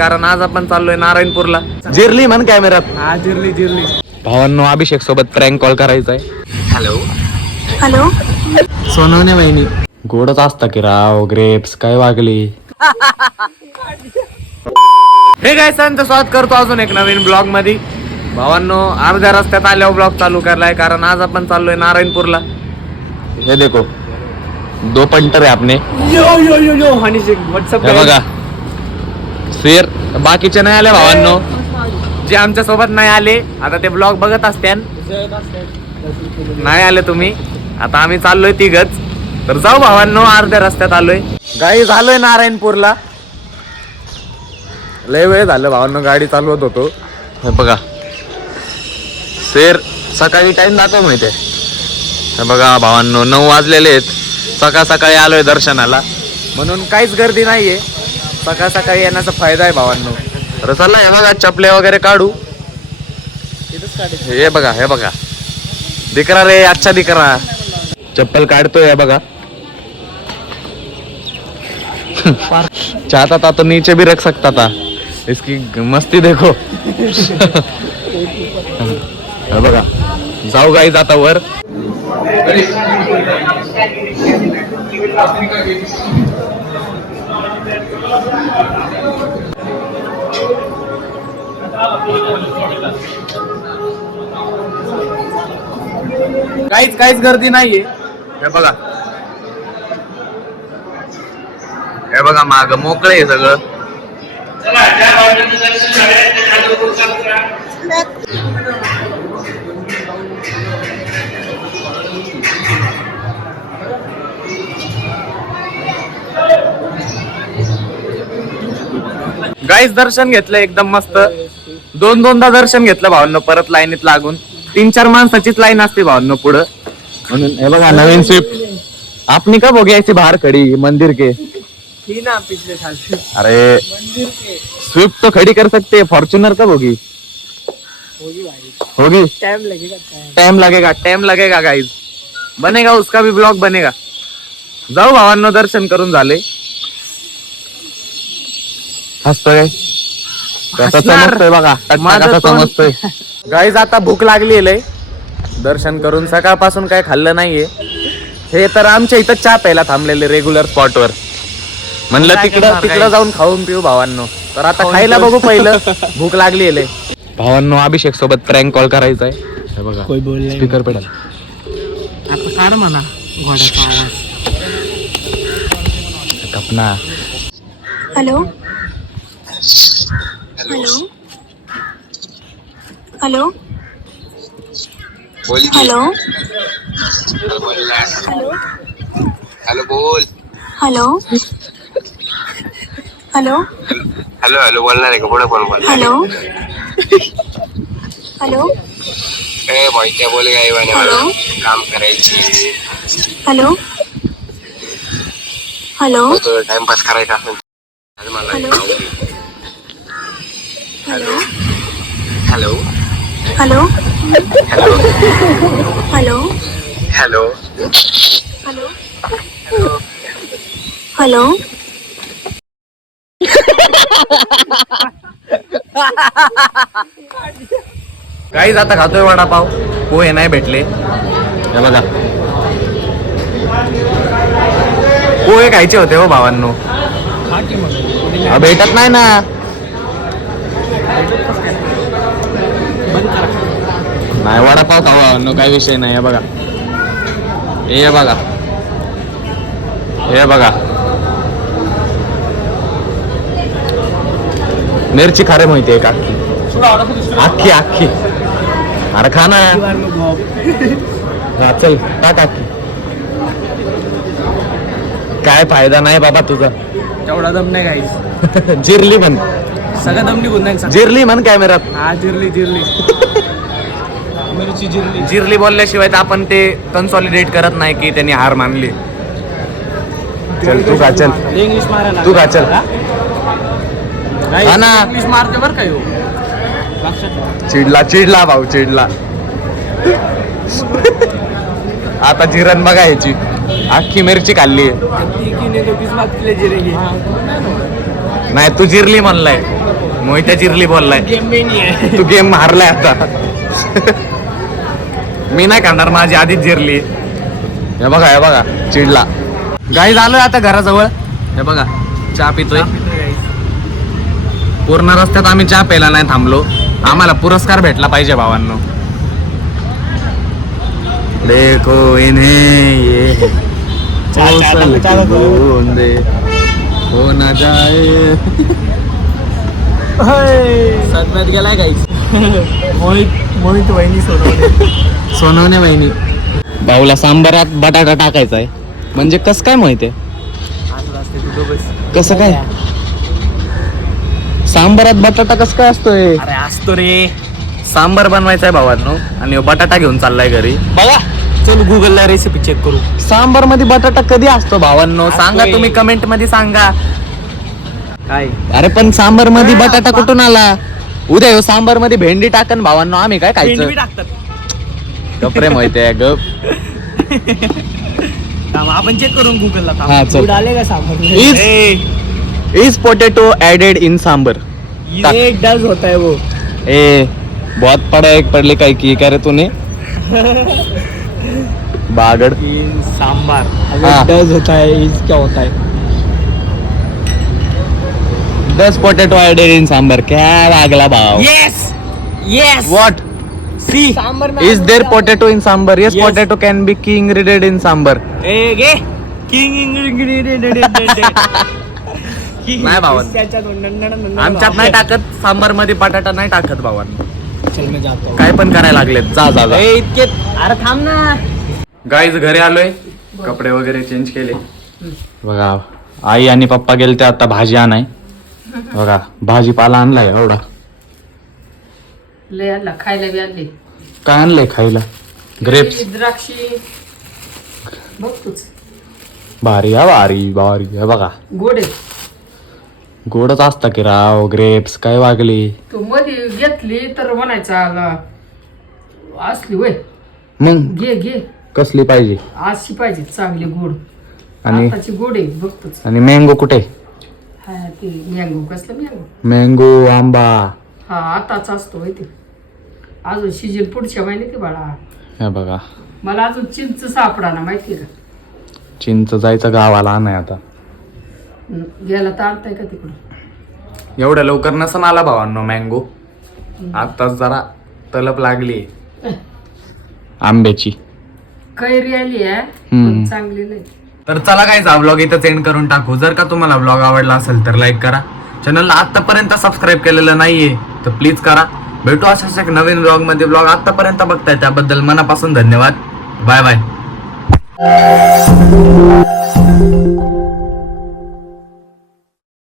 कारण आज आपण चाललोय नारायणपूरला. जिर्ली म्हण कॅमेरात. हा जिर्ली जिर्ली. भावांनो अभिषेक सोबत प्रँक कॉल करायचा आहे. Hello hello. सोनवणे वहिनी. गोडच असता की राव ग्रेप्स काय वागली. हे काय सांगतो स्वागत करतो अजून एक नवीन ब्लॉग मध्ये. भावांनो अर्ध्या रस्त्यात आल्यावर ब्लॉग चालू करलाय कारण आज आपण चाललोय नारायणपूरला. हे देखो 2 पंटर आहे आपने. यो यो यो यो हनी शेख व्हाट्सअप. हे बघा फिर बाकीचे नाही आले भावांनो, जे आमच्या सोबत नाही आले आता ते ब्लॉग बघत असत्यान. नाही आले तुम्ही. आता आम्ही चाललोय तिघच. तर जाऊ भावांनो अर्ध्या रस्त्यात आलोय. गाडी झालोय नारायणपूरला. लय वेळ झालं भावांनो गाडी चालवत होतो. हे बघा शेर सकाळी टाइम दाखव माहितीये. हे बघा भावांनो 9 वाजलेले आहेत. सकाळ सकाळी आलोय दर्शनाला म्हणून काहीच गर्दी नाहीये. सकाळ सकाळी येण्याचा फायदा आहे भावांनो. तर चला हे बघा चपले वगैरे काढू. हे बघा हे बघा दिकरा रे अच्छा दिकरा. चप्पल काढतोय हे बघा. चाहता था तो नीचे भी रख सकता था. इसकी मस्ती देखो. हे बघा जाऊ गाईज आता वर. काहीच गर्दी नाहीये. हे बघा हे बघा माग मोकळे आहे सगळं. गाईस दर्शन घेतलं एकदम मस्त. 2-2दा दर्शन घेतलं भावांनो परत लाईनीत लागून. 3-4 माणसाचीच लाईन असते भावांनो पुढं. म्हणून हे बघा नवीन स्विफ्ट आपनी कब हो गया ऐसी बाहर खड़ी मंदिर के. थी ना पिछले साल. अरे स्विफ्ट तो खड़ी कर सकते हैं, फॉर्च्यूनर कब होगी. होगी भाई. होगी. टाइम लगेगा. टाइम लगेगा गाइस. बनेगा उसका भी ब्लॉग बनेगा. जाऊ भावांनो दर्शन करून झाले. हसतोय कसं समजतोय बघा. कसं समजतोय गाईज. आता भूक लागली आहे. दर्शन करून सकाळपासून काय खाल्लं नाहीये. हे तर आमच्या इथं चहा प्यायला थांबलेले रेग्युलर स्पॉटवर. म्हणलं तिकडं जाऊन खाऊन पिऊ भावांनो. तर आता खायला बघू पहिलं. भूक लागली आहे. भावांनो अभिषेक सोबत प्रँक कॉल करायचा आहे. हे बघा कोई बोल नाही. स्पीकर पेडल आता काढ म्हणा घोड्याचा आवाज. कपना. हॅलो. हॅलो. हॅलो. बोल हॅलो. हॅलो. हॅलो बोल. हॅलो. हॅलो. हॅलो हॅलो बोलणार आहे का. पुढे कोण बोल. हॅलो. हॅलो. ए माहिती बोल काय हॅलो. काम करायची. हॅलो. हॅलो. तो टाइमपास करायचा असेल मला. Hello. Hello. Hello hello. Hello hello. Hello hello. Hello. Guys आता खातोय वडापाव. पोहे नाही भेटले. हे बघा पोहे खायचे होते हो भावांनो. भेटत नाही ना. नाही वडापाव खाऊ भावांनो काही विषय नाही. हे बघा हे बघा हे बघा मिरची खारे माहितीये का. अख्खी अख्खी. अरे खा ना. हा चल टाक अख्खी. काय फायदा नाही बाबा तुझा. तेवढा दम नाही गाईस. जिर्ली म्हण. सगळं दम निघून नाही. जिर्ली म्हण कॅमेरात. हा जिर्ली जिर्ली. मिरची जिर्ली. जिर्ली बोलल्याशिवाय तर आपण ते कन्सॉलिडेट करत नाही की त्यांनी हार मानली. चल तू का चल. इंग्लिश मारायला तू का चल. हा ना. इंग्लिश मारते बरं काय हो. चिडला भाऊ चिडला. आता जिरण बघा ह्याची. अख्खी मिरची खाल्ली. नाही तू जिरली म्हणलाय. मोहित्या जिरली बोललाय. गेम में नहीं है. तू गेम हारलाय आता. मी नाही खाणार, माझी आधीच जिरली. हे बघा चिडला. गाईज आलोय आता घराजवळ. हे बघा चहा पितोय. पूर्ण रस्त्यात आम्ही चहा प्यायला नाही थांबलो. आम्हाला पुरस्कार भेटला पाहिजे भावांनो. देखो इन्हें ये बूंदे हो ना जाए. सदम्यात गेलाय गाईस. मोहित वहिनी सोनवणे वहिनी. भाऊला सांबारात बटाटा टाकायचा आहे. म्हणजे कसं काय माहितीये? कसं काय सांबारात बटाटा कसं काय असतोय? अरे असतो रे. सांबार बनवायचा आहे भावांनो आणि बटाटा घेऊन चाललाय घरी. बघा चल गुगलला रेसिपी चेक करू. सांबार मध्ये बटाटा कधी असतो भावांनो? सांगा तुम्ही कमेंट मध्ये सांगा. काय अरे पण सांबार मध्ये बटाटा कुठून आला? उद्या सांबार मध्ये भेंडी टाकन भावांनो, आम्ही काय खायचं? टाकतात. गप रे माहितीये गप. आपण चेक करून गुगलला. हा, चल. डाले का sambar? Is potato added in sambar? ये डज होता है वो. ए बहुत पढ़ा एक पढ़ लिखा की कह रहे तूने बागड़. इन सांबार. हाँ. डज होता है, इज क्या होता है? 10 पोटैटो एडेड इन सांबर. क्या लागला भाव? Yes yes. What? See sambar में is there potato in sambar? Yes, Yes. Potato can be key ingredient in sambar. ए गे किंग नाही भावन. आमच्यात नाही टाकत सांबार मध्ये बटाटा नाही टाकत भावांनो. चल मैं जाता हूँ. काय पण करायला लागलेत. जा जा जा. ए, इतके अरे थांब ना. गाईज घरी आलोय. कपडे वगैरे चेंज केले. बघा आई आणि पप्पा गेले ते आता भाजी आणाय. बघा भाजीपाला आणलाय एवढा. लय आणला खायला बी आणले. काय आणलंय खायला? ग्रेप्स. द्राक्षी बघ तूच भारी हा, भारी भारी. हे बघा गोड आहे. गोडच असता की राव. ग्रेप्स काय वागली. तू मध्ये घेतली तर म्हणायचा आला असली वय मग घे घे कसली पाहिजे? अशी पाहिजे चांगली गोड. आणि आताची गोड आहे बघतोच. आणि मँगो कुठे? हा ते मँगो कसलं मँगो. मँगो आंबा. हा आताच असतो होय ते. अजून सीजन पुढच्या महिन्यात आहे बाळा. हे बघा मला अजून चिंच सापडा ना माहिती का. चिंच जायचं गावाला आणाय आता. गेला तर आणताय का तिकडं? एवढ्या लवकर नसन आला भावांनो मँगो. आताच जरा तलप लागली आंब्याची. कैरी आली आहे हम्म. पण चांगली नाही. तर चला काय व्लॉग इथं एंड करून टाकू. जर का तुम्हाला व्लॉग आवडला असेल तर लाईक करा. चॅनलला आतापर्यंत सबस्क्राईब केलेलं नाहीये तर प्लीज करा. भेटू अशाच एक नवीन व्लॉग मध्ये. व्लॉग आतापर्यंत बघताय त्याबद्दल मनापासून धन्यवाद. Bye bye.